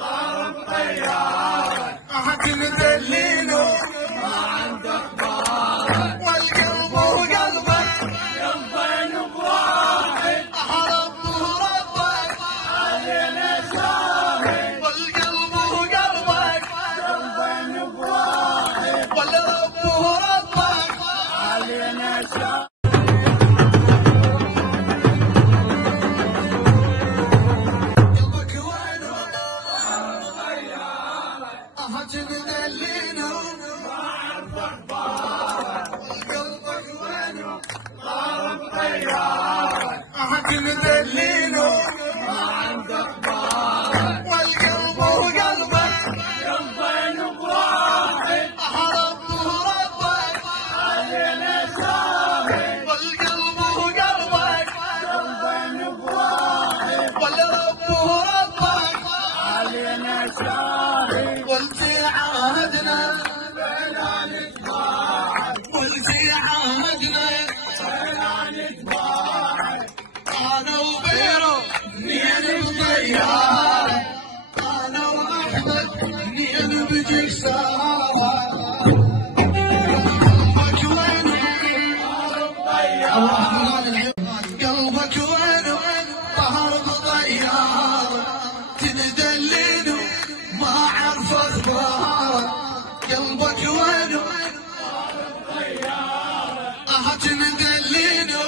ضارب طيارة هتندلينه ما عندك بارة والقلب وقلبك قلبين بواحد ربه ربك علينا شاهد والقلب وقلبك قلبين بواحد والربه ربك علينا شاهد قلبك وينه هتندلينه ما عندك بارة قلبك وينه ضارب طيارة هتندلينه ما عندك بارة والقلب وقلبك قلبين بواحد ربه ربك علينا شاهد والقلب وقلبك قلبين بواحد والربه ربك علينا شاهد والتي عهدنا لا نتباعد والتي عهدنا لا نتباعد انا وبيرو نين بطيارة انا واحمد نين بجسارة قلبك وينه قلبك وينه طهر بطيارة تندلينه ما عرف اخباره قلبك وينه تندلينه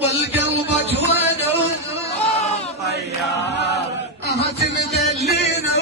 والقلبك وينه تندلينه